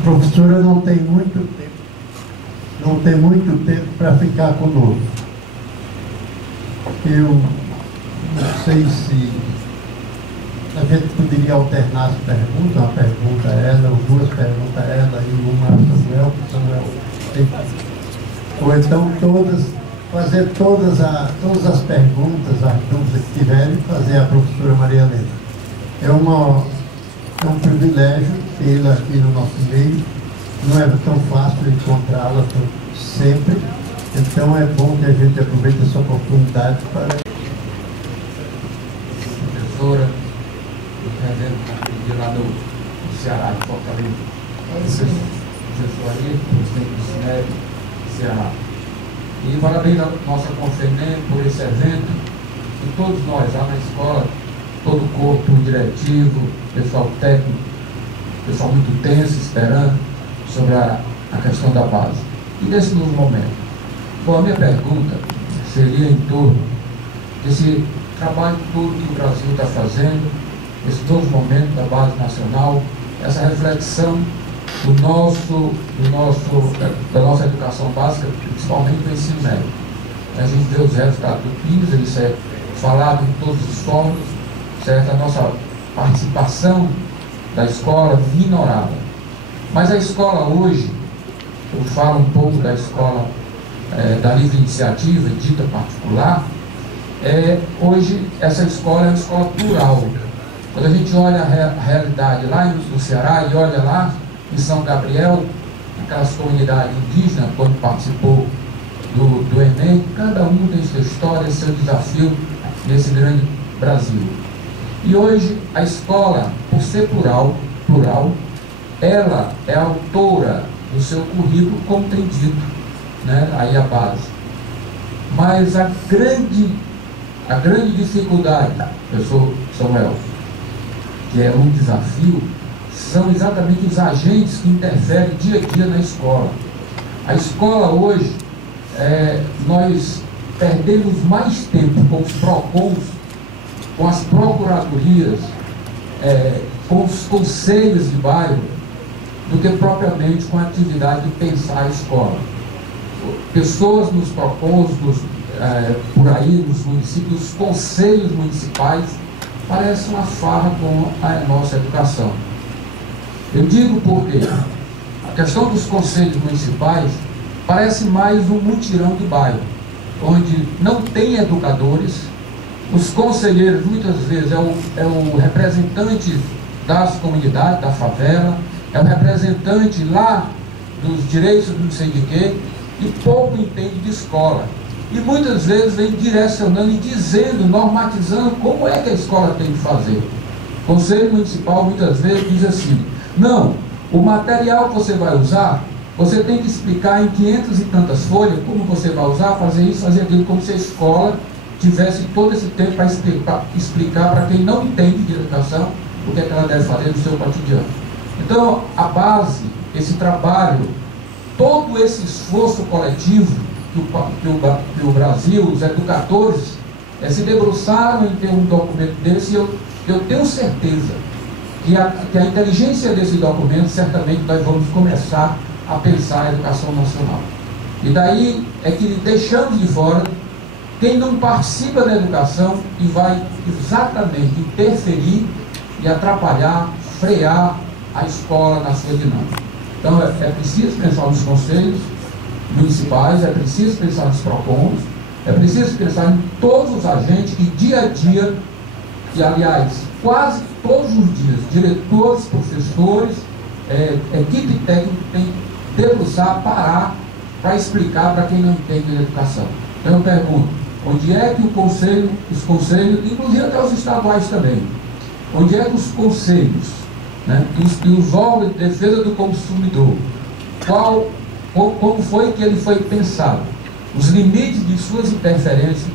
A professora não tem muito tempo para ficar conosco. Eu não sei se a gente poderia alternar as perguntas, uma pergunta a ela, ou duas perguntas a ela e uma a Samuel, que Samuel tem. Ou então fazer todas as perguntas, as dúvidas que tiverem, fazer a professora Maria Helena. É um privilégio tê-la aqui no nosso meio. Não é tão fácil encontrá-la sempre. Então é bom que a gente aproveite essa oportunidade para... Professora, de lá do Ceará, de Fortaleza. É isso mesmo. Professor aí, presidente do SINEP, Ceará. E parabéns à nossa conselheira por esse evento. E todos nós lá na escola, todo o corpo diretivo, pessoal técnico, pessoal muito tenso, esperando sobre a questão da base. E nesse novo momento? Bom, a minha pergunta seria em torno desse trabalho todo que o Brasil está fazendo, esse novo momento da base nacional, essa reflexão da nossa educação básica, principalmente do ensino médio. A gente vê os resultados do PISA, isso é falado em todos os fóruns, certo? A nossa participação da escola minorada. Mas a escola hoje, eu falo um pouco da escola da livre iniciativa, dita particular, hoje essa escola é uma escola plural. Quando a gente olha a realidade lá no Ceará e olha lá em São Gabriel, aquelas comunidades indígenas, quando participou do Enem, cada um tem sua história, seu desafio nesse grande Brasil. E hoje a escola, por ser plural, ela é autora do seu currículo, como tem dito, né, aí a base. Mas a grande dificuldade, professor Samuel, que é um desafio, são exatamente os agentes que interferem dia a dia na escola. A escola hoje, nós perdemos mais tempo com os PROCONs, com as procuradorias, com os conselhos de bairro, do que propriamente com a atividade de pensar a escola. Pessoas nos PROCONs, por aí nos municípios, os conselhos municipais, parece uma farra com a nossa educação. Eu digo porque a questão dos conselhos municipais parece mais um mutirão de bairro, onde não tem educadores, os conselheiros muitas vezes é o representante das comunidades, da favela, é o representante lá dos direitos do não sei de quê, e pouco entende de escola. E muitas vezes vem direcionando e dizendo, normatizando como é que a escola tem que fazer. O Conselho Municipal muitas vezes diz assim: não, o material que você vai usar, você tem que explicar em 500 e tantas folhas como você vai usar, fazer isso, fazer aquilo, como se a escola tivesse todo esse tempo para explicar para quem não entende de educação o que é que ela deve fazer no seu cotidiano. Então, a base, esse trabalho, todo esse esforço coletivo que o Brasil, os educadores, se debruçaram em ter um documento desse, e eu tenho certeza que a inteligência desse documento, certamente nós vamos começar a pensar a educação nacional. E daí é que deixamos de fora quem não participa da educação e vai exatamente interferir e atrapalhar, frear a escola na sua dinâmica. Então é preciso pensar nos conselhos municipais, é preciso pensar nos PROCONs, é preciso pensar em todos os agentes que dia a dia, e aliás, quase todos os dias, diretores, professores, equipe técnica tem que debruçar, parar para explicar para quem não entende de educação. Então eu pergunto, onde é que os conselhos, inclusive até os estaduais também, onde é que os conselhos, né, e os órgãos de defesa do consumidor, como foi que ele foi pensado, os limites de suas interferências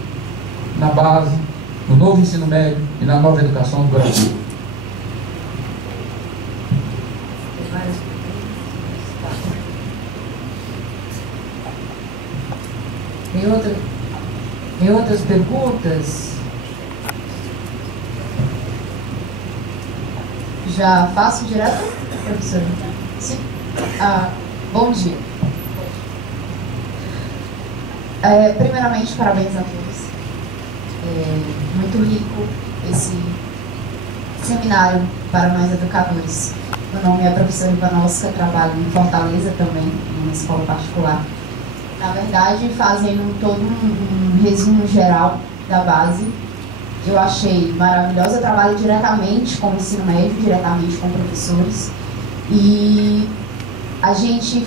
na base, no novo ensino médio e na nova educação do Brasil? Tem outras perguntas? Já faço direto, professor? Sim. Bom dia. Primeiramente, parabéns a todos. Muito rico esse seminário para nós educadores. Meu nome é professora Ivanovska, trabalho em Fortaleza também, em uma escola particular. Na verdade, fazendo todo um resumo geral da base, eu achei maravilhosa. Eu trabalho diretamente com o ensino médio, diretamente com professores. E a gente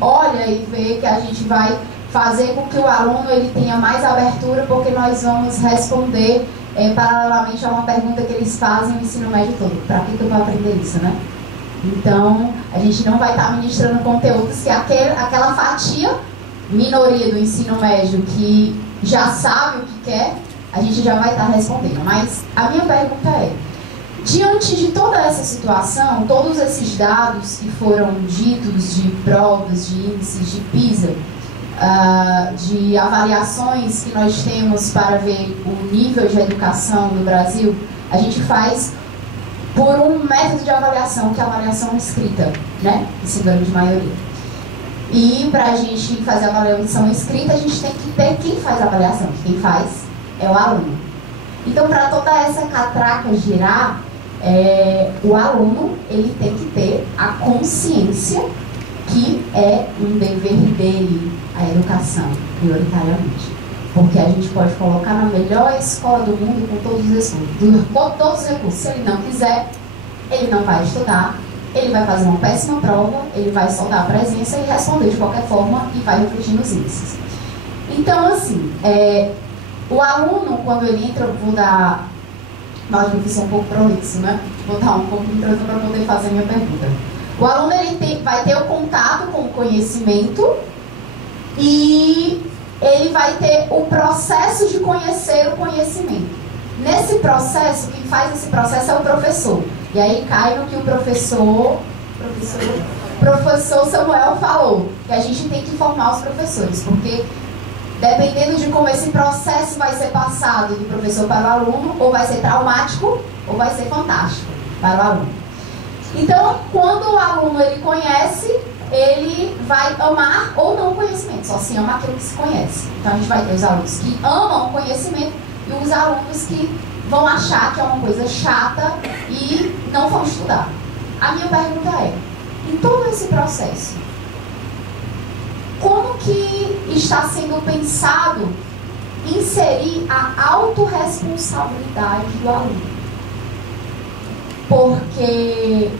olha e vê que a gente vai fazer com que o aluno ele tenha mais abertura, porque nós vamos responder paralelamente a uma pergunta que eles fazem no ensino médio todo. Para que eu vou aprender isso, né? Então, a gente não vai estar ministrando conteúdos que aquela fatia, minoria do ensino médio que já sabe o que quer, a gente já vai estar respondendo. Mas a minha pergunta é, diante de toda essa situação, todos esses dados que foram ditos de provas, de índices, de PISA, de avaliações que nós temos para ver o nível de educação no Brasil, a gente faz por um método de avaliação, que é a avaliação escrita, né? Em grande maioria. E para a gente fazer a avaliação escrita, a gente tem que ter quem faz a avaliação. Quem faz é o aluno. Então, para toda essa catraca girar, o aluno ele tem que ter a consciência que é um dever dele a educação, prioritariamente. Porque a gente pode colocar na melhor escola do mundo com todos os recursos. Se ele não quiser, ele não vai estudar, ele vai fazer uma péssima prova, ele vai soltar a presença e responder de qualquer forma e vai refletir nos índices. Então, assim, o aluno, quando ele entra, vou dar... Nós vamos ser um pouco prolixo, né? Vou dar um pouco de introdução para poder fazer a minha pergunta. O aluno vai ter o contato com o conhecimento e ele vai ter o processo de conhecer o conhecimento. Nesse processo, quem faz esse processo é o professor. E aí cai no que o professor Samuel falou, que a gente tem que formar os professores, porque dependendo de como esse processo vai ser passado do professor para o aluno, ou vai ser traumático, ou vai ser fantástico para o aluno. Então, quando o aluno ele conhece, ele vai amar ou não o conhecimento, só se ama aquilo que se conhece. Então a gente vai ter os alunos que amam o conhecimento e os alunos que vão achar que é uma coisa chata e não vão estudar. A minha pergunta é, em todo esse processo, como que está sendo pensado inserir a autorresponsabilidade do aluno? Porque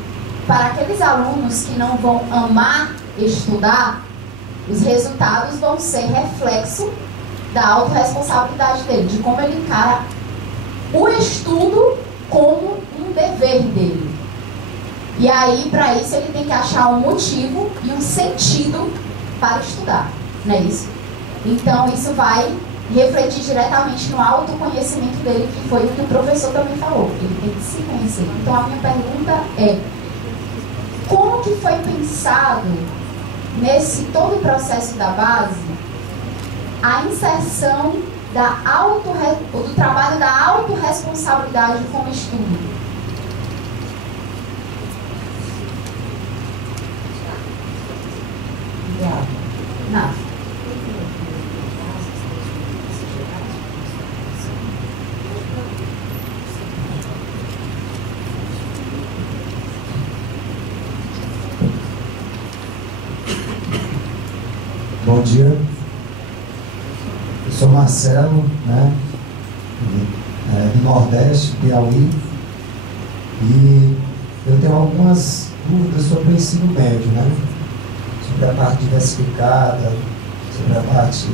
para aqueles alunos que não vão amar estudar, os resultados vão ser reflexo da autorresponsabilidade dele, de como ele encara o estudo como um dever dele. E aí, para isso, ele tem que achar um motivo e um sentido para estudar, não é isso? Então, isso vai refletir diretamente no autoconhecimento dele, que foi o que o professor também falou. Ele tem que se conhecer. Então, a minha pergunta é, como que foi pensado, nesse todo o processo da base, a inserção do trabalho da autorresponsabilidade como estudo? Nada. Bom dia, eu sou Marcelo, né, do Nordeste, Piauí, e eu tenho algumas dúvidas sobre o ensino médio, né, sobre a parte diversificada, sobre a parte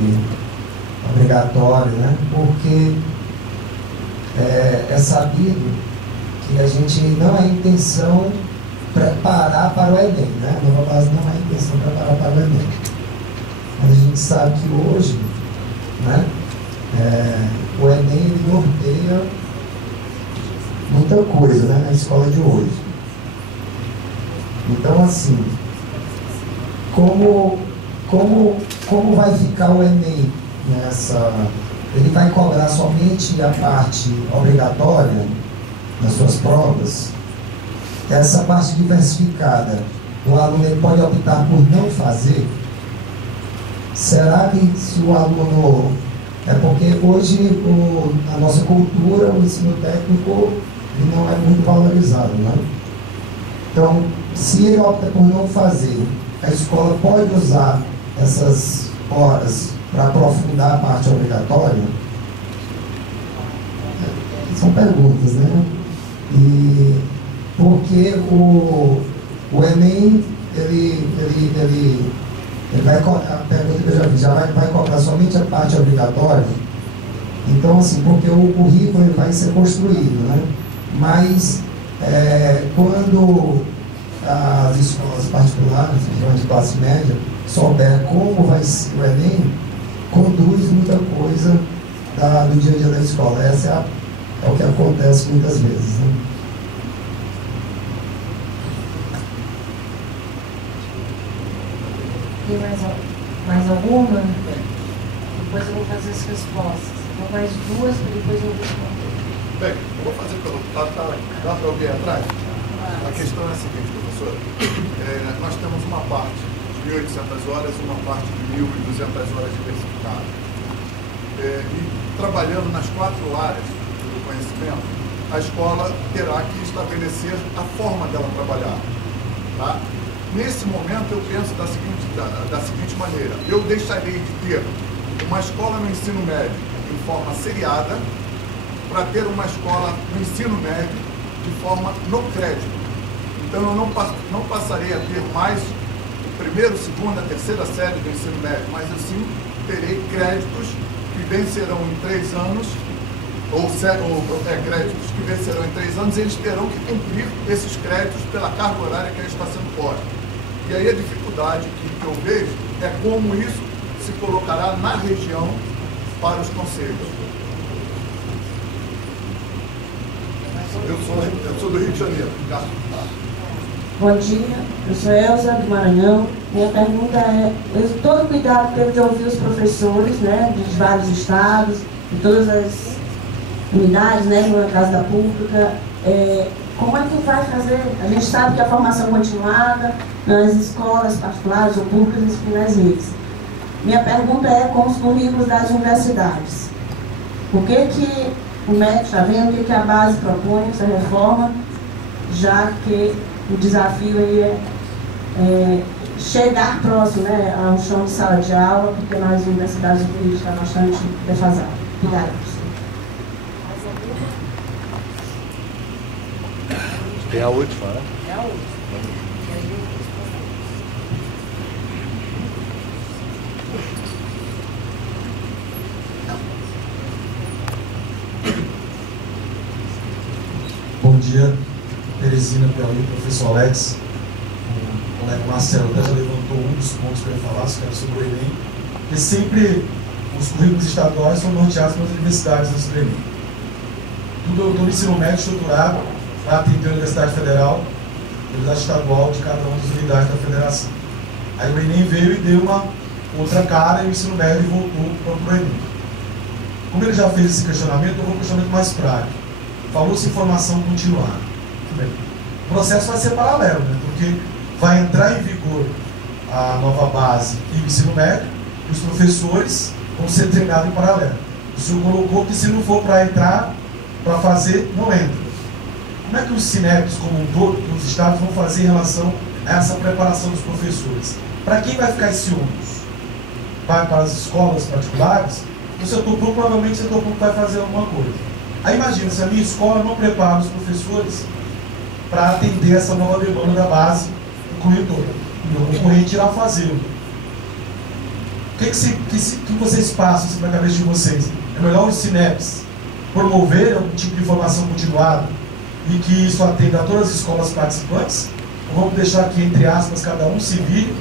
obrigatória, né, porque é sabido que a gente não é intenção preparar para o Enem, né, a nova base não é intenção preparar para o Enem. Mas a gente sabe que hoje, né, o Enem ele norteia muita coisa, né, na escola de hoje. Então, assim, como vai ficar o Enem nessa... Ele vai cobrar somente a parte obrigatória das suas provas? Essa parte diversificada, o aluno ele pode optar por não fazer? Será que se o aluno... É porque hoje a nossa cultura, o ensino técnico, ele não é muito valorizado, né? Então, se ele opta por não fazer, a escola pode usar essas horas para aprofundar a parte obrigatória? São perguntas, né? E porque o Enem, ele vai cobrar, a pergunta que eu já fiz, vai cobrar somente a parte obrigatória? Então, assim, porque o currículo ele vai ser construído, né? Mas, quando as escolas particulares, de classe média, souber como vai ser o Enem, conduz muita coisa do dia a dia da escola. Essa é o que acontece muitas vezes, né? Tem mais alguma? Depois eu vou fazer as respostas. Vou mais duas, para depois eu responder. Bem, eu vou fazer pelo lado, dá para alguém atrás? A questão é a seguinte, professora. Nós temos uma parte de 1.800 horas e uma parte de 1.200 horas diversificadas. E trabalhando nas 4 áreas do conhecimento, a escola terá que estabelecer a forma dela trabalhar. Tá? Nesse momento, eu penso da seguinte maneira: eu deixarei de ter uma escola no ensino médio em forma seriada para ter uma escola no ensino médio de forma no crédito. Então, eu não passarei a ter mais o primeiro, segunda, terceira série do ensino médio, mas eu sim terei créditos que vencerão em 3 anos, créditos que vencerão em 3 anos, e eles terão que cumprir esses créditos pela carga horária que está sendo posta. E aí a dificuldade que eu vejo é como isso se colocará na região para os conselhos. Eu sou do Rio de Janeiro. Bom dia, eu sou Elza do Maranhão. Minha pergunta é: todo o cuidado que teve de ouvir os professores, né, de vários estados, de todas as unidades, né, na casa da pública, como é que vai fazer? A gente sabe que a formação continuada nas escolas particulares ou públicas, enfim, nas redes. Minha pergunta é com os currículos das universidades. O que o MEC está vendo, o que a base propõe, essa reforma, já que o desafio aí é chegar próximo, né, ao chão de sala de aula, porque nas universidades o currículo está bastante defasado. Obrigada, professor. Tem a última, né? É a última. Bom dia, Teresina, Piauí, professor Alex. O colega Marcelo até já levantou um dos pontos que eu ia falar, que era sobre o Enem, porque sempre os currículos estaduais são norteados pelas universidades do Enem. Tudo do ensino médio estruturado para atender a Universidade Federal, a Universidade Estadual de cada uma das unidades da federação. Aí o Enem veio e deu uma outra cara, e o ensino médio voltou para o Enem. Como ele já fez esse questionamento, eu vou um questionamento mais prático. Falou-se em formação continuada. O processo vai ser paralelo, né? Porque vai entrar em vigor a nova base e o ensino médio, e os professores vão ser treinados em paralelo. O senhor colocou que se não for para entrar, para fazer, não entra. Como é que os CINEPs como um todo, os estados, vão fazer em relação a essa preparação dos professores? Para quem vai ficar esse ônus? Vai para as escolas particulares? O setor público, provavelmente o setor público vai fazer alguma coisa. Aí imagina, se a minha escola não prepara os professores para atender essa nova demanda da base do corretor, o meu concorrente irá fazê-lo. O que vocês passam na cabeça de vocês? É melhor os CINEPs promover algum tipo de formação continuada e que isso atenda a todas as escolas participantes? Ou vamos deixar que, entre aspas, cada um se vire,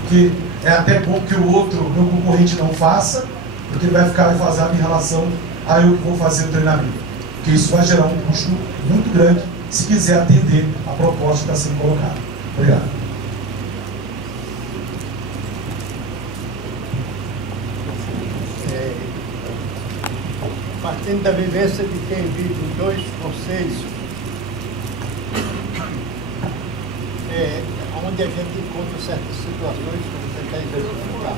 porque é até bom que o outro, meu concorrente, não faça, porque ele vai ficar defasado em relação a eu que vou fazer o treinamento. Porque isso vai gerar um custo muito grande se quiser atender a proposta que está sendo colocada. Obrigado. Partindo da vivência de quem vive em 2 conselhos, onde a gente encontra certas situações que você quer exemplificar.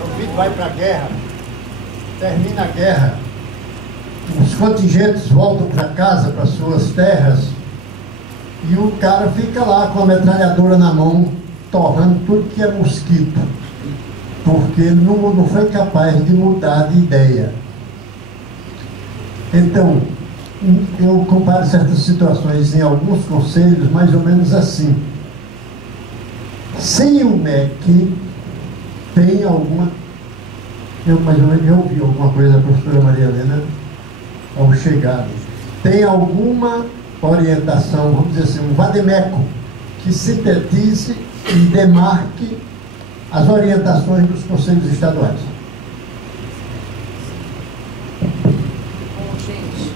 O vídeo vai para a guerra, termina a guerra, os contingentes voltam para casa, para suas terras, e o cara fica lá com a metralhadora na mão, torrando tudo que é mosquito, porque não foi capaz de mudar de ideia. Então, eu comparo certas situações em alguns conselhos mais ou menos assim. Sem o MEC, tem alguma... Eu ouvi alguma coisa da professora Maria Helena ao chegar. Tem alguma orientação, vamos dizer assim, um vademeco, que sintetize e demarque as orientações dos conselhos estaduais? Bom, gente,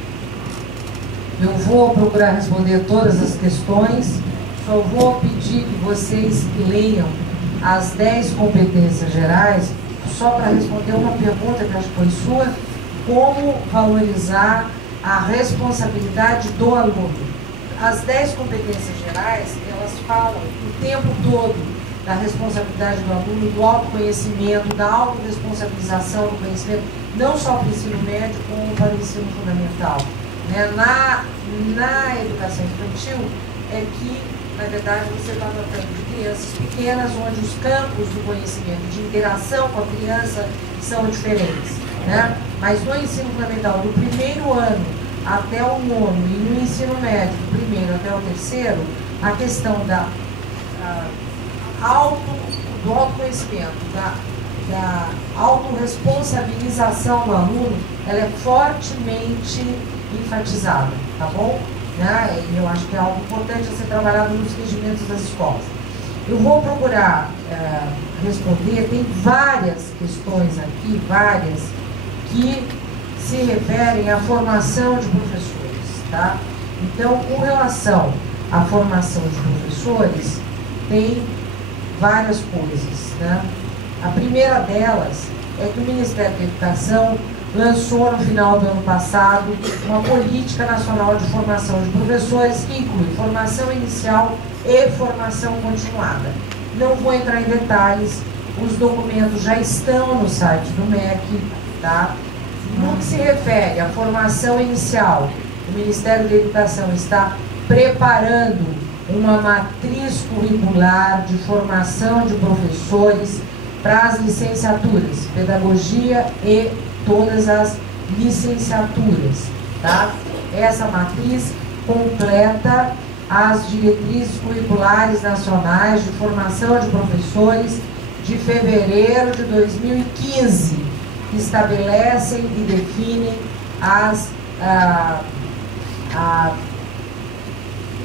eu vou procurar responder todas as questões, só vou pedir que vocês leiam as 10 competências gerais, só para responder uma pergunta que acho que foi sua: como valorizar a responsabilidade do aluno. As 10 competências gerais, elas falam o tempo todo da responsabilidade do aluno, do autoconhecimento, da autorresponsabilização do conhecimento, não só para o ensino médio, como para o ensino fundamental. Né? Na educação infantil, é que, na verdade, você está tratando de crianças pequenas, onde os campos do conhecimento, de interação com a criança, são diferentes. Né? Mas no ensino fundamental, do primeiro ano até o nono, e no ensino médio, do primeiro até o terceiro, a questão do autoconhecimento, da autorresponsabilização do aluno, ela é fortemente enfatizada, tá bom? Né? E eu acho que é algo importante a ser trabalhado nos regimentos das escolas. Eu vou procurar responder, tem várias questões aqui, várias, que se referem à formação de professores, tá? Então, com relação à formação de professores, tem várias coisas, né? A primeira delas é que o Ministério da Educação lançou no final do ano passado uma política nacional de formação de professores que inclui formação inicial e formação continuada. Não vou entrar em detalhes, os documentos já estão no site do MEC, tá? No que se refere à formação inicial, o Ministério da Educação está preparando uma matriz curricular de formação de professores para as licenciaturas, pedagogia e todas as licenciaturas, tá? Essa matriz completa as diretrizes curriculares nacionais de formação de professores de fevereiro de 2015, que estabelecem e definem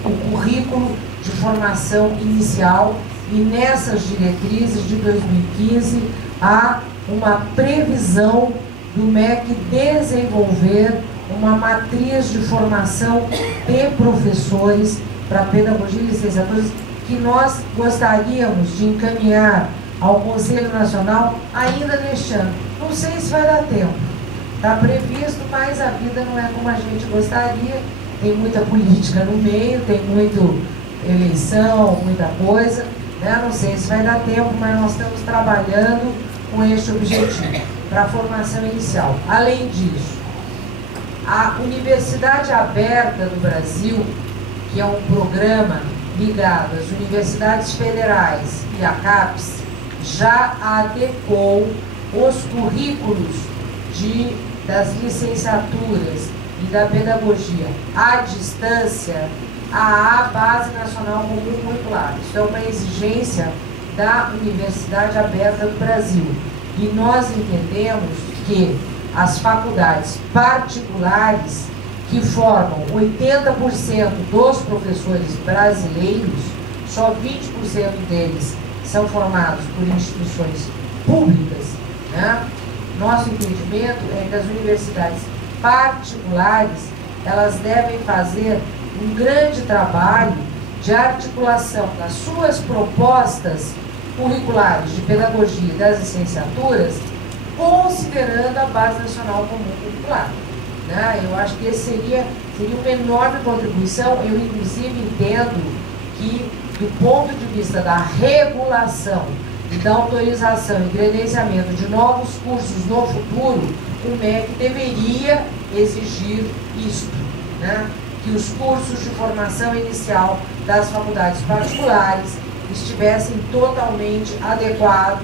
o currículo de formação inicial, e nessas diretrizes de 2015 há uma previsão do MEC desenvolver uma matriz de formação de professores para pedagogia e licenciaturas, que nós gostaríamos de encaminhar ao Conselho Nacional ainda neste ano. Não sei se vai dar tempo, está previsto, mas a vida não é como a gente gostaria, tem muita política no meio, tem muita eleição, muita coisa, né? Não sei se vai dar tempo, mas nós estamos trabalhando com este objetivo, para a formação inicial. Além disso, a Universidade Aberta do Brasil, que é um programa ligado às universidades federais e à CAPES, já adequou os currículos das licenciaturas e da pedagogia à distância à Base Nacional Comum Curricular. Isso é uma exigência da Universidade Aberta do Brasil. E nós entendemos que as faculdades particulares, que formam 80% dos professores brasileiros, só 20% deles são formados por instituições públicas, né? Nosso entendimento é que as universidades particulares, elas devem fazer um grande trabalho de articulação das suas propostas curriculares de pedagogia e das licenciaturas, considerando a Base Nacional Comum Curricular. Né? Eu acho que esse seria uma enorme contribuição. Eu, inclusive, entendo que do ponto de vista da regulação e da autorização e credenciamento de novos cursos no futuro, o MEC deveria exigir isto, né? Que os cursos de formação inicial das faculdades particulares estivessem totalmente adequados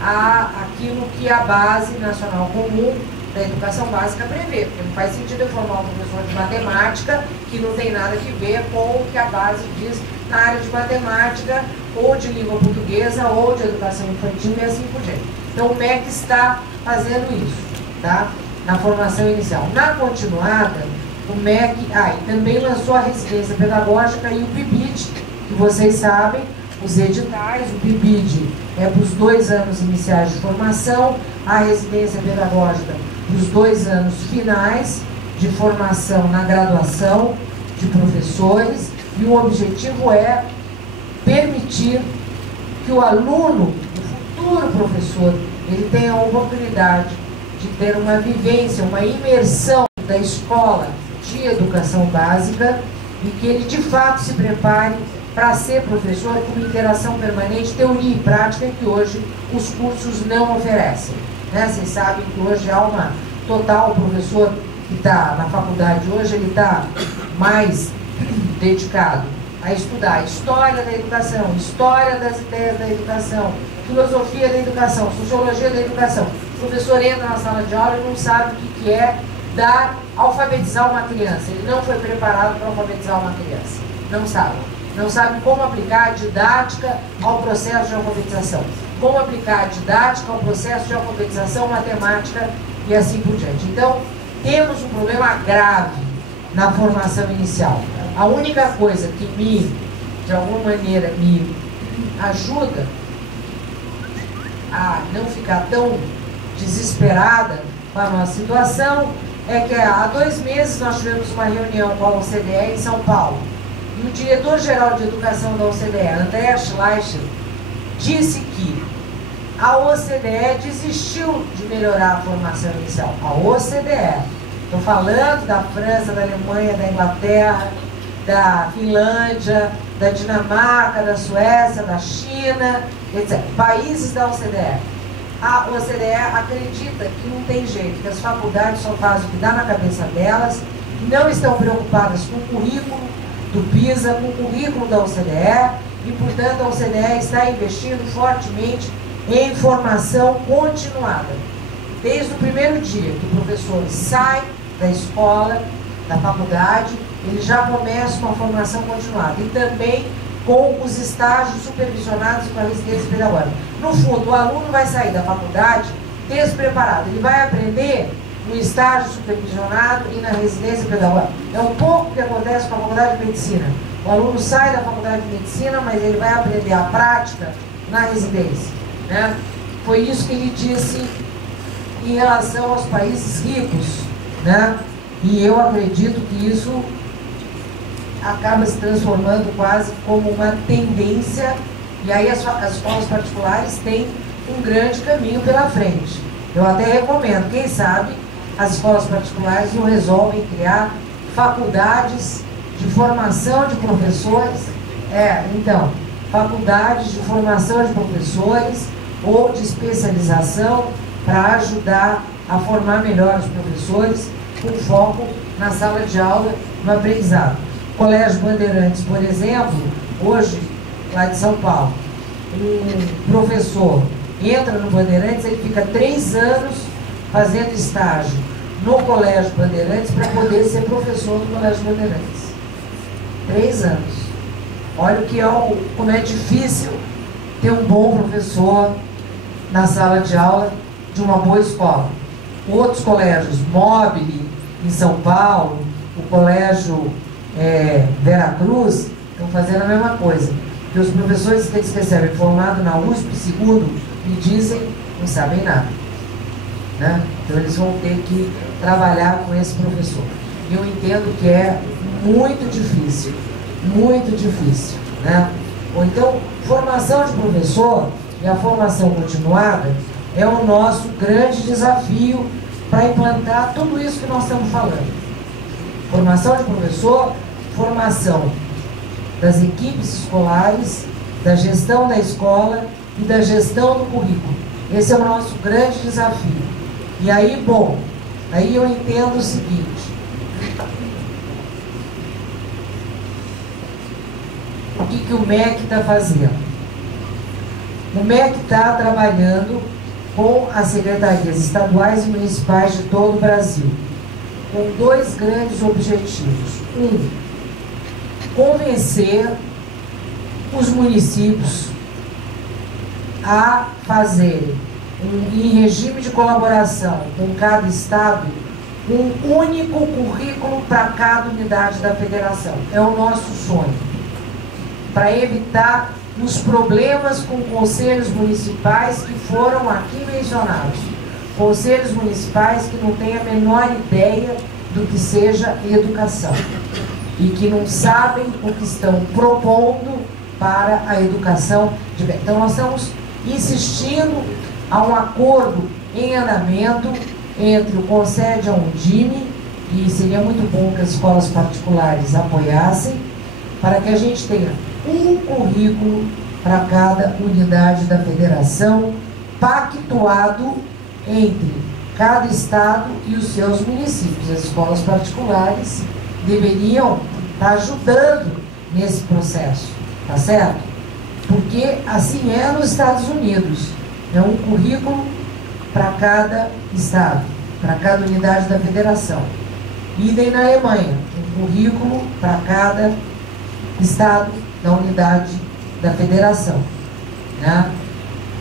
àquilo que a Base Nacional Comum da Educação Básica prevê, porque não faz sentido eu formar um professor de matemática que não tem nada a ver com o que a base diz na área de matemática, ou de língua portuguesa, ou de educação infantil e assim por diante. Então o MEC está fazendo isso, tá? Na formação inicial. Na continuada, o MEC e também lançou a residência pedagógica e o PIBID, que vocês sabem, os editais. O PIBID é para os 2 anos iniciais de formação, a residência pedagógica para os 2 anos finais de formação na graduação de professores, e o objetivo é permitir que o aluno, o futuro professor, ele tenha a oportunidade de ter uma vivência, uma imersão da escola de educação básica e que ele de fato se prepare para ser professor com interação permanente, teoria e prática, que hoje os cursos não oferecem, né? Vocês sabem que hoje há uma total, o professor que está na faculdade hoje, ele está mais dedicado a estudar história da educação, história das ideias da educação, filosofia da educação, sociologia da educação. O professor entra na sala de aula e não sabe o que é alfabetizar uma criança. Ele não foi preparado para alfabetizar uma criança. Não sabe. Não sabe como aplicar a didática ao processo de alfabetização. Como aplicar a didática ao processo de alfabetização matemática e assim por diante. Então, temos um problema grave na formação inicial. A única coisa que de alguma maneira, me ajuda a não ficar tão desesperada com a nossa situação é que há 2 meses nós tivemos uma reunião com a OCDE em São Paulo. E o diretor-geral de educação da OCDE, André Schleicher, disse que a OCDE desistiu de melhorar a formação inicial. A OCDE. Estou falando da França, da Alemanha, da Inglaterra, da Finlândia, da Dinamarca, da Suécia, da China, etc. Países da OCDE. A OCDE acredita que não tem jeito, que as faculdades só fazem o que dá na cabeça delas, não estão preocupadas com o currículo do PISA, com o currículo da OCDE, e, portanto, a OCDE está investindo fortemente em formação continuada. Desde o primeiro dia que o professor sai da escola, da faculdade, ele já começa uma formação continuada. E também com os estágios supervisionados e com a residência pedagógica. No fundo, o aluno vai sair da faculdade despreparado. Ele vai aprender no estágio supervisionado e na residência pedagógica. É um pouco o que acontece com a faculdade de medicina. O aluno sai da faculdade de medicina, mas ele vai aprender a prática na residência, né? Foi isso que ele disse em relação aos países ricos, né? E eu acredito que isso acaba se transformando quase como uma tendência, e aí as escolas particulares têm um grande caminho pela frente. Eu até recomendo, quem sabe, as escolas particulares não resolvem criar faculdades de formação de professores, faculdades de formação de professores ou de especialização para ajudar a formar melhor os professores com foco na sala de aula, no aprendizado. Colégio Bandeirantes, por exemplo, hoje, lá de São Paulo, um professor entra no Bandeirantes, ele fica 3 anos fazendo estágio no Colégio Bandeirantes para poder ser professor do Colégio Bandeirantes. 3 anos. Olha como é difícil ter um bom professor na sala de aula de uma boa escola. Outros colégios, Mobile, em São Paulo, o Colégio Veracruz, estão fazendo a mesma coisa. Porque os professores que eles recebem formado na USP, segundo me dizem, não sabem nada, né? Então eles vão ter que trabalhar com esse professor. E eu entendo que é muito difícil, né? Ou então, formação de professor e a formação continuada é o nosso grande desafio para implantar tudo isso que nós estamos falando. Formação de professor, formação das equipes escolares, da gestão da escola e da gestão do currículo. Esse é o nosso grande desafio. E aí, bom, aí eu entendo o seguinte: o que o MEC está fazendo? O MEC está trabalhando com as secretarias estaduais e municipais de todo o Brasil, com dois grandes objetivos. Um, convencer os municípios a fazerem, em regime de colaboração com cada estado, um único currículo para cada unidade da federação. É o nosso sonho, para evitar os problemas com conselhos municipais que foram aqui mencionados. Conselhos municipais que não têm a menor ideia do que seja educação e que não sabem o que estão propondo para a educação. Então nós estamos insistindo a um acordo em andamento entre o Concede e a Undime, e seria muito bom que as escolas particulares apoiassem, para que a gente tenha um currículo para cada unidade da federação, pactuado entre cada estado e os seus municípios. As escolas particulares deveriam estar ajudando nesse processo, tá certo? Porque assim é nos Estados Unidos, é um currículo para cada estado, para cada unidade da federação. Idem na Alemanha, um currículo para cada estado da unidade da federação, né?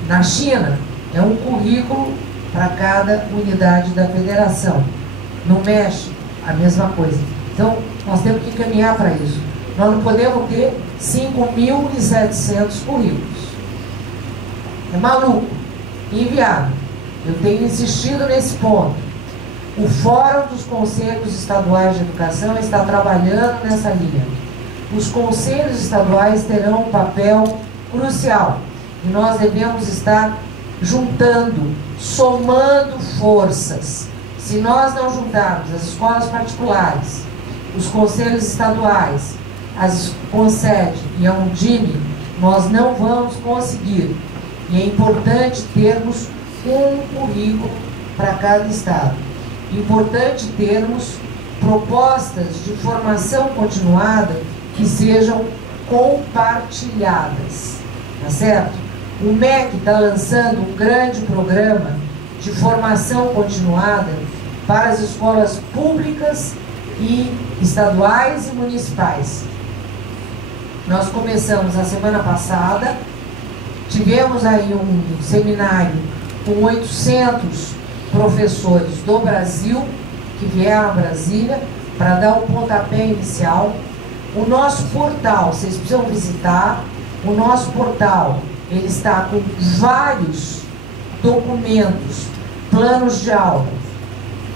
Na China, é um currículo para cada unidade da federação. No México, a mesma coisa. Então, nós temos que caminhar para isso. Nós não podemos ter 5.700 currículos. É maluco, inviável. Eu tenho insistido nesse ponto. O Fórum dos Conselhos Estaduais de Educação está trabalhando nessa linha. Os conselhos estaduais terão um papel crucial e nós devemos estar juntando, somando forças. Se nós não juntarmos as escolas particulares, os conselhos estaduais, as Concede e a Undime, nós não vamos conseguir. E é importante termos um currículo para cada estado. Importante termos propostas de formação continuada que sejam compartilhadas, tá certo? O MEC está lançando um grande programa de formação continuada para as escolas públicas e estaduais e municipais. Nós começamos a semana passada, tivemos aí um seminário com 800 professores do Brasil que vieram a Brasília para dar o pontapé inicial. O nosso portal, vocês precisam visitar, o nosso portal, ele está com vários documentos, planos de aula,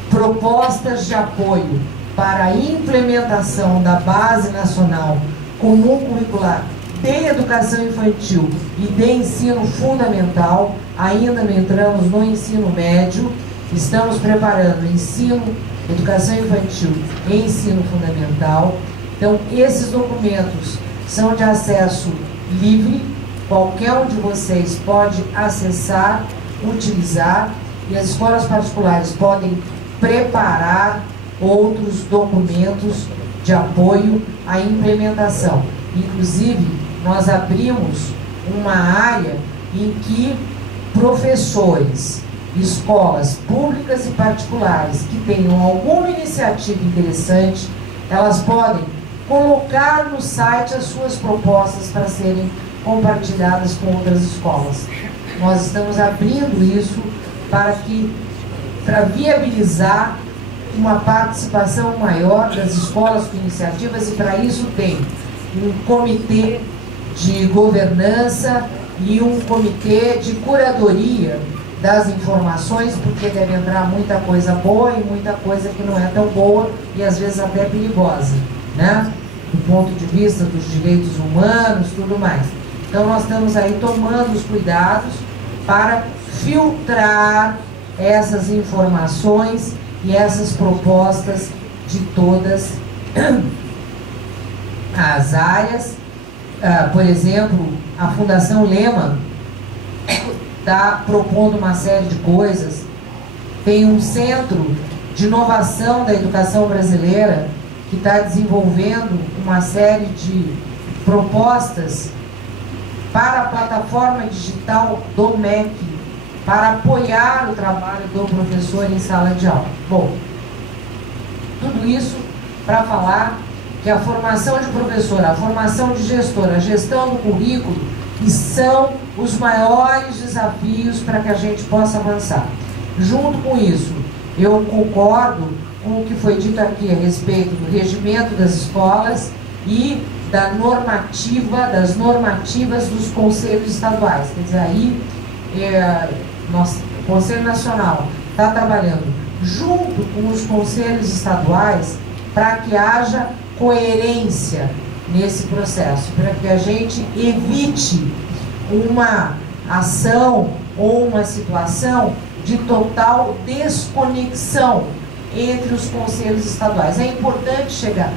propostas de apoio para a implementação da Base Nacional Comum Curricular de Educação Infantil e de Ensino Fundamental. Ainda não entramos no ensino médio, estamos preparando ensino, educação infantil e ensino fundamental. Então, esses documentos são de acesso livre, qualquer um de vocês pode acessar, utilizar, e as escolas particulares podem preparar outros documentos de apoio à implementação. Inclusive, nós abrimos uma área em que professores, escolas públicas e particulares que tenham alguma iniciativa interessante, elas podem colocar no site as suas propostas para serem compartilhadas com outras escolas. Nós estamos abrindo isso para viabilizar uma participação maior das escolas com iniciativas, e para isso tem um comitê de governança e um comitê de curadoria das informações, porque deve entrar muita coisa boa e muita coisa que não é tão boa e às vezes até perigosa, né? Do ponto de vista dos direitos humanos, tudo mais. Então nós estamos aí tomando os cuidados para filtrar essas informações e essas propostas de todas as áreas por exemplo, a Fundação Lehman está propondo uma série de coisas. Tem um centro de inovação da educação brasileira que está desenvolvendo uma série de propostas para a plataforma digital do MEC, para apoiar o trabalho do professor em sala de aula. Bom, tudo isso para falar que a formação de professor, a formação de gestor, a gestão do currículo são os maiores desafios para que a gente possa avançar. Junto com isso, eu concordo com o que foi dito aqui a respeito do regimento das escolas e da normativa, das normativas dos conselhos estaduais. Quer dizer, aí o Conselho Nacional está trabalhando junto com os conselhos estaduais para que haja coerência nesse processo, para que a gente evite uma ação ou uma situação de total desconexão entre os conselhos estaduais. É importante chegar,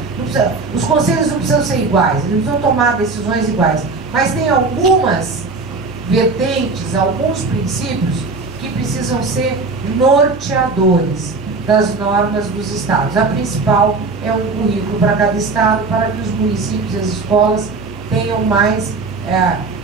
os conselhos não precisam ser iguais, eles não precisam tomar decisões iguais, mas tem algumas vertentes, alguns princípios que precisam ser norteadores das normas dos estados. A principal é um currículo para cada estado, para que os municípios e as escolas tenham mais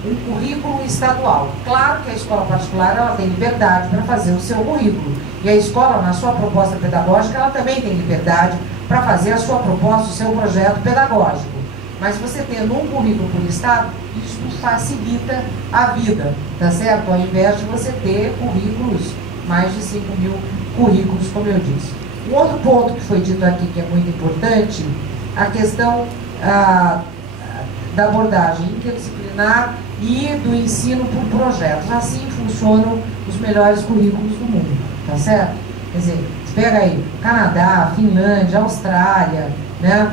um currículo estadual. Claro que a escola particular ela tem liberdade para fazer o seu currículo, e a escola, na sua proposta pedagógica, ela também tem liberdade para fazer a sua proposta, o seu projeto pedagógico. Mas você tendo um currículo por estado, isso facilita a vida, tá certo? Ao invés de você ter currículos, mais de 5 mil currículos, como eu disse. Um outro ponto que foi dito aqui que é muito importante, a questão da abordagem interdisciplinar e do ensino por projetos. Assim funcionam os melhores currículos do mundo, tá certo? Quer dizer, você pega aí Canadá, Finlândia, Austrália, né?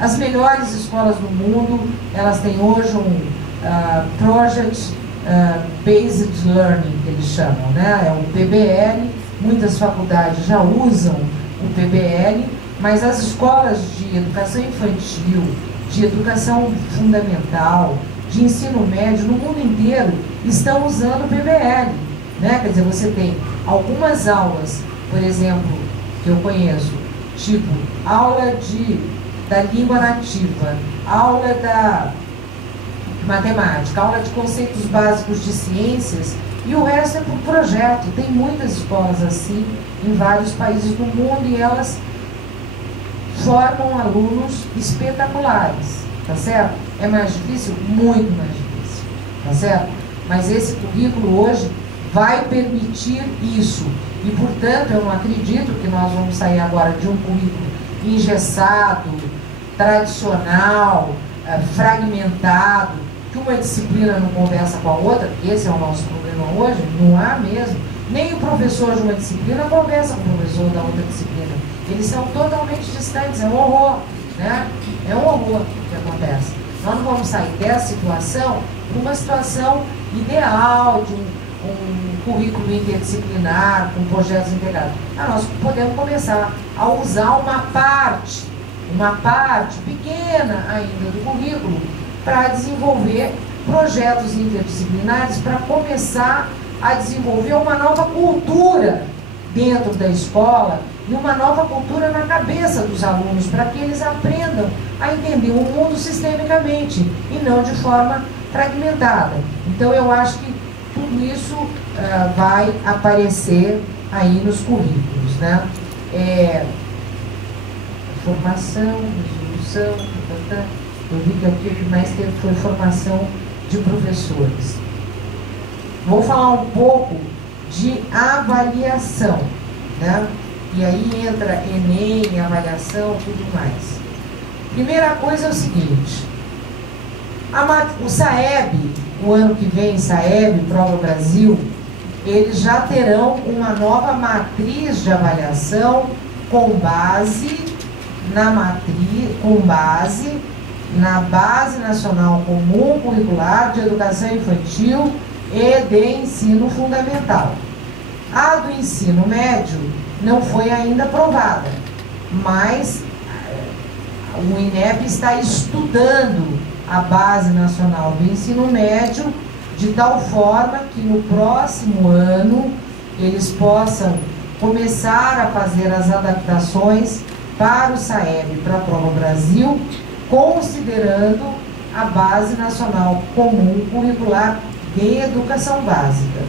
As melhores escolas do mundo, elas têm hoje um Project Based Learning, que eles chamam, né? É o PBL. Muitas faculdades já usam o PBL, mas as escolas de educação infantil, de educação fundamental, de ensino médio, no mundo inteiro, estão usando o PBL, né? Quer dizer, você tem algumas aulas, por exemplo, que eu conheço, tipo aula da língua nativa, aula da matemática, aula de conceitos básicos de ciências, e o resto é por projeto. Tem muitas escolas assim em vários países do mundo e elas formam alunos espetaculares, tá certo? É mais difícil? Muito mais difícil, tá certo? Mas esse currículo hoje vai permitir isso. E, portanto, eu não acredito que nós vamos sair agora de um currículo engessado, tradicional, fragmentado, que uma disciplina não conversa com a outra. Esse é o nosso problema hoje, não há mesmo. Nem o professor de uma disciplina conversa com o professor da outra disciplina. Eles são totalmente distantes, é um horror, né? É um horror o que acontece. Nós não vamos sair dessa situação para uma situação ideal de um currículo interdisciplinar, com projetos integrados. Nós podemos começar a usar uma parte pequena ainda do currículo para desenvolver projetos interdisciplinares, para começar a desenvolver uma nova cultura dentro da escola e uma nova cultura na cabeça dos alunos, para que eles aprendam a entender o mundo sistemicamente e não de forma fragmentada. Então eu acho que tudo isso vai aparecer aí nos currículos, né? Formação, resolução, eu vi que aqui o que mais teve foi formação de professores. Vou falar um pouco de avaliação, né? E aí entra Enem, avaliação, tudo mais. Primeira coisa é o seguinte, o SAEB, o ano que vem, SAEB, Prova Brasil, eles já terão uma nova matriz de avaliação com base na Base Nacional Comum Curricular de Educação Infantil e de Ensino Fundamental. A do ensino médio não foi ainda aprovada, mas o INEP está estudando a Base Nacional do Ensino Médio, de tal forma que no próximo ano eles possam começar a fazer as adaptações para o SAEB, para a Prova Brasil, considerando a Base Nacional Comum Curricular de Educação Básica.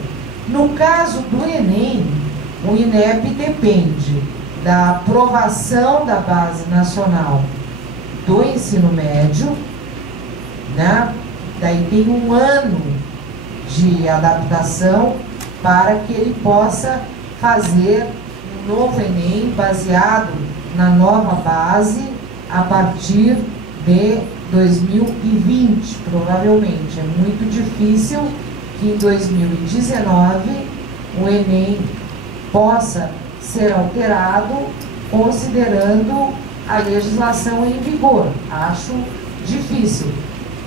No caso do Enem, o INEP depende da aprovação da Base Nacional do Ensino Médio, né? Daí tem um ano de adaptação para que ele possa fazer um novo Enem baseado na nova base a partir de 2020, provavelmente. É muito difícil que em 2019 o Enem possa ser alterado considerando a legislação em vigor. Acho difícil,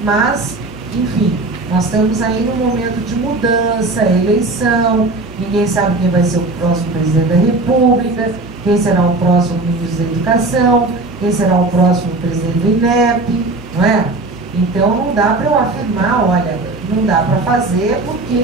mas, enfim, nós estamos aí num momento de mudança, eleição, ninguém sabe quem vai ser o próximo presidente da República, quem será o próximo ministro da Educação, quem será o próximo presidente do INEP, não é? Então não dá para eu afirmar, olha, não dá para fazer porque,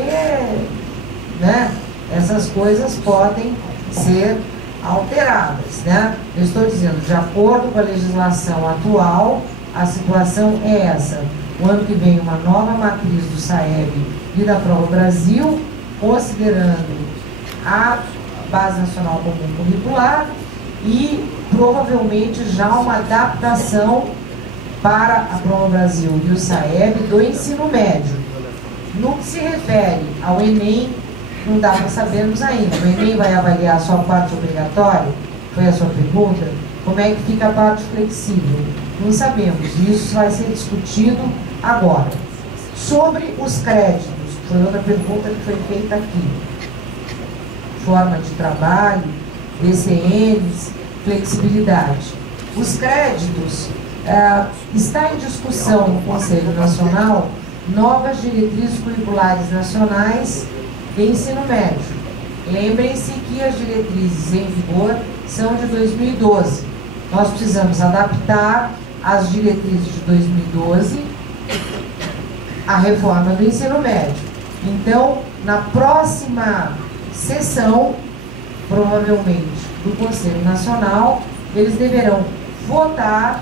né, essas coisas podem ser alteradas, né? Eu estou dizendo, de acordo com a legislação atual, a situação é essa. O ano que vem, uma nova matriz do SAEB e da Prova Brasil, considerando a Base Nacional Comum Curricular e provavelmente já uma adaptação para a Prova Brasil e o SAEB do ensino médio. No que se refere ao Enem, não dá para sabermos ainda. O Enem vai avaliar só a parte obrigatória? Foi a sua pergunta? Como é que fica a parte flexível? Não sabemos. Isso vai ser discutido agora. Sobre os créditos, foi outra pergunta que foi feita aqui. Forma de trabalho, DCNs, flexibilidade. Os créditos, está em discussão no Conselho Nacional novas diretrizes curriculares nacionais de ensino médio. Lembrem-se que as diretrizes em vigor são de 2012. Nós precisamos adaptar as diretrizes de 2012 à reforma do ensino médio. Então, na próxima sessão, provavelmente, do Conselho Nacional, eles deverão votar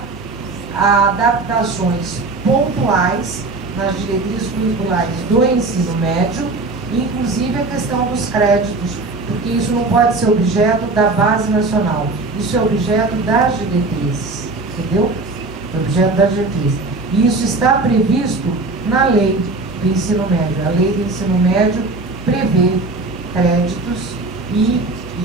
adaptações pontuais nas diretrizes curriculares do ensino médio, inclusive a questão dos créditos, porque isso não pode ser objeto da Base Nacional, isso é objeto das diretrizes, entendeu? É objeto das diretrizes. E isso está previsto na lei do ensino médio. A lei do ensino médio prevê créditos e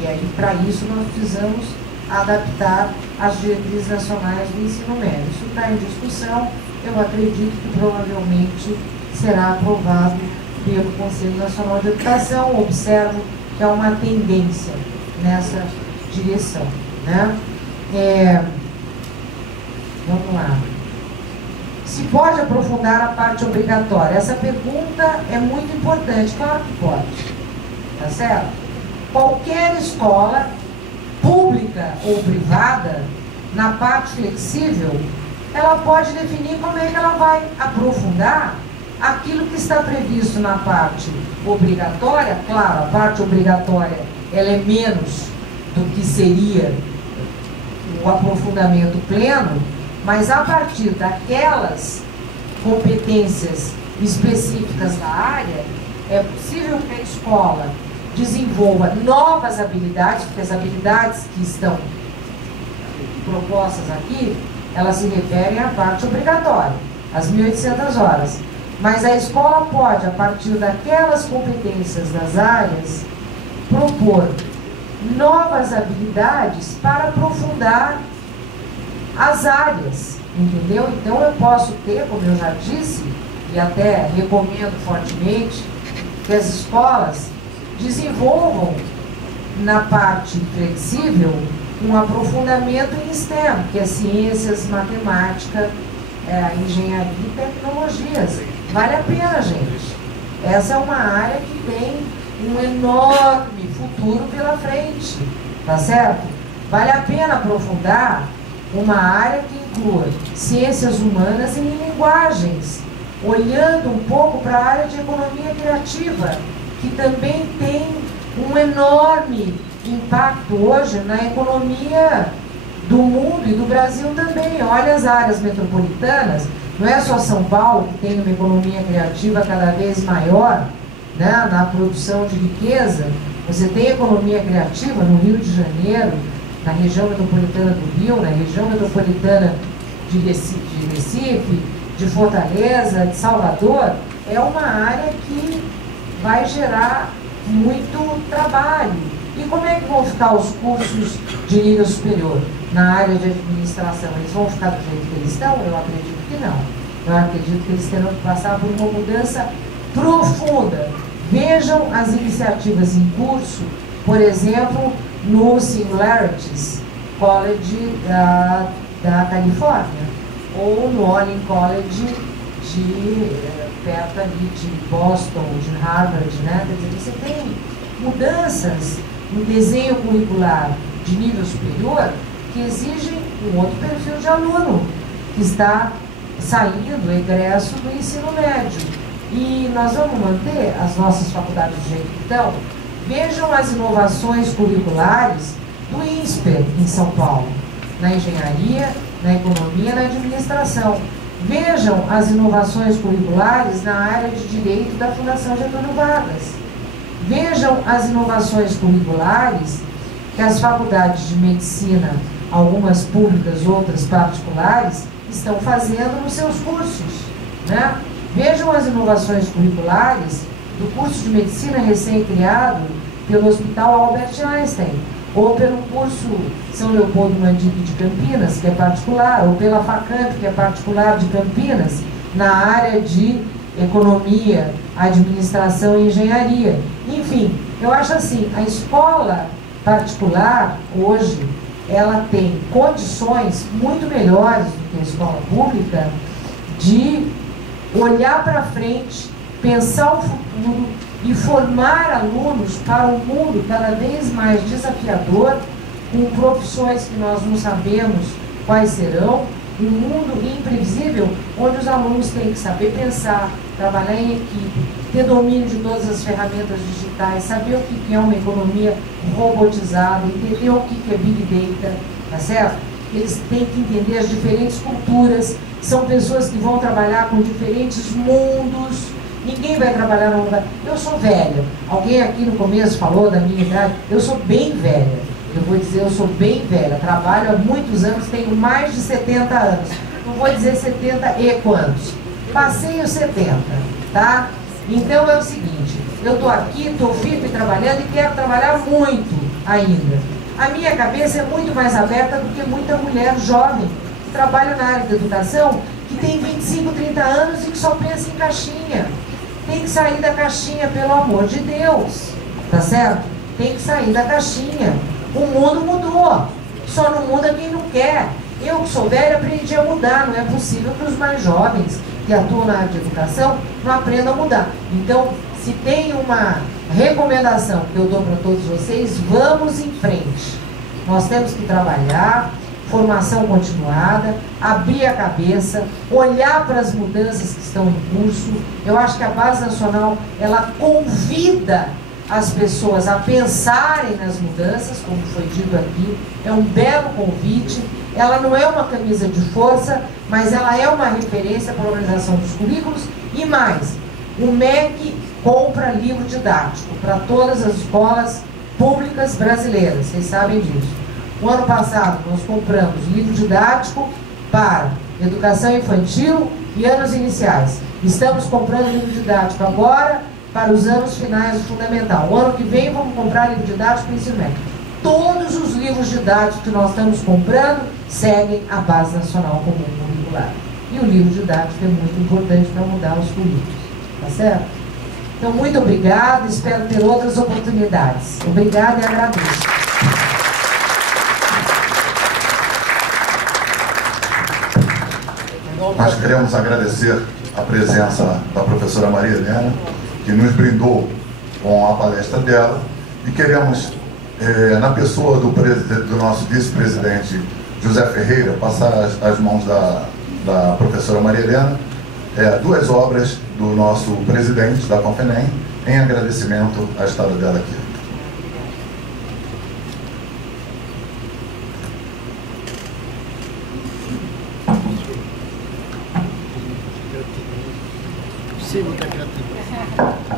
aí, para isso, nós precisamos adaptar as diretrizes nacionais do ensino médio. Isso está em discussão, eu acredito que provavelmente será aprovado pelo Conselho Nacional de Educação. Observo que há uma tendência nessa direção, né? Vamos lá. Se pode aprofundar a parte obrigatória? Essa pergunta é muito importante. Claro que pode, tá certo? Qualquer escola, pública ou privada, na parte flexível, ela pode definir como é que ela vai aprofundar aquilo que está previsto na parte obrigatória. Claro, a parte obrigatória ela é menos do que seria o aprofundamento pleno, mas a partir daquelas competências específicas da área, é possível que a escola desenvolva novas habilidades, porque as habilidades que estão propostas aqui, elas se referem à parte obrigatória, às 1.800 horas. Mas a escola pode, a partir daquelas competências das áreas, propor novas habilidades para aprofundar as áreas, entendeu? Então eu posso ter, como eu já disse, e até recomendo fortemente, que as escolas desenvolvam na parte flexível um aprofundamento em STEM, que é ciências, matemática, engenharia e tecnologias. Vale a pena, gente. Essa é uma área que tem um enorme futuro pela frente, tá certo? Vale a pena aprofundar uma área que inclua ciências humanas e linguagens, olhando um pouco para a área de economia criativa, que também tem um enorme impacto hoje na economia do mundo e do Brasil também. Olha as áreas metropolitanas, não é só São Paulo que tem uma economia criativa cada vez maior, né, na produção de riqueza. Você tem economia criativa no Rio de Janeiro, na região metropolitana do Rio, na região metropolitana de Recife, de Fortaleza, de Salvador. É uma área que vai gerar muito trabalho. E como é que vão ficar os cursos de nível superior na área de administração? Eles vão ficar do jeito que eles estão? Eu acredito que não. Eu acredito que eles terão que passar por uma mudança profunda. Vejam as iniciativas em curso, por exemplo, no Singularities College da Califórnia, ou no Olin College perto ali de Boston, de Harvard, né? Quer dizer, você tem mudanças no desenho curricular de nível superior que exigem um outro perfil de aluno que está saindo, egresso do ensino médio. E nós vamos manter as nossas faculdades do jeito que estão. Vejam as inovações curriculares do INSPER em São Paulo, na engenharia, na economia, na administração. Vejam as inovações curriculares na área de direito da Fundação Getúlio Vargas. Vejam as inovações curriculares que as faculdades de medicina, algumas públicas, outras particulares, estão fazendo nos seus cursos, né? Vejam as inovações curriculares do curso de medicina recém-criado pelo Hospital Albert Einstein, ou pelo curso São Leopoldo Mandique de Campinas, que é particular, ou pela FACAMP, que é particular de Campinas, na área de economia, administração e engenharia. Enfim, eu acho assim, a escola particular, hoje, ela tem condições muito melhores do que a escola pública de olhar para frente, pensar o futuro e formar alunos para um mundo cada vez mais desafiador, com profissões que nós não sabemos quais serão, um mundo imprevisível, onde os alunos têm que saber pensar, trabalhar em equipe, ter domínio de todas as ferramentas digitais, saber o que é uma economia robotizada, entender o que é Big Data, tá certo? Eles têm que entender as diferentes culturas, são pessoas que vão trabalhar com diferentes mundos, ninguém vai trabalhar num lugar. Eu sou velha, alguém aqui no começo falou da minha idade, eu sou bem velha. Eu vou dizer, eu sou bem velha, trabalho há muitos anos, tenho mais de 70 anos. Não vou dizer 70 e quantos. Passei os 70, tá? Então é o seguinte, eu estou aqui, estou firme trabalhando e quero trabalhar muito ainda. A minha cabeça é muito mais aberta do que muita mulher jovem que trabalha na área da educação, que tem 25, 30 anos e que só pensa em caixinha. Tem que sair da caixinha, pelo amor de Deus, tá certo? Tem que sair da caixinha. O mundo mudou, só não muda quem não quer. Eu que sou velha aprendi a mudar, não é possível que os mais jovens que atuam na área de educação não aprendam a mudar. Então, se tem uma recomendação que eu dou para todos vocês, vamos em frente. Nós temos que trabalhar, formação continuada, abrir a cabeça, olhar para as mudanças que estão em curso. Eu acho que a Base Nacional, ela convida as pessoas a pensarem nas mudanças, como foi dito aqui, é um belo convite. Ela não é uma camisa de força, mas ela é uma referência para a organização dos currículos. E mais, o MEC compra livro didático para todas as escolas públicas brasileiras, vocês sabem disso. O ano passado nós compramos livro didático para educação infantil e anos iniciais. Estamos comprando livro didático agora para os anos finais do fundamental. O ano que vem vamos comprar livro didático para o ensino médio. Todos os livros didáticos que nós estamos comprando seguem a Base Nacional Comum Curricular. E o livro didático é muito importante para mudar os currículos. Tá certo? Então, muito obrigada. Espero ter outras oportunidades. Obrigada e agradeço. Nós queremos agradecer a presença da professora Maria Helena, que nos brindou com a palestra dela, e queremos, na pessoa do nosso vice-presidente José Ferreira, passar às mãos da professora Maria Helena 2 obras do nosso presidente da Confenem, em agradecimento à estada dela aqui. Sim, muita gratidão.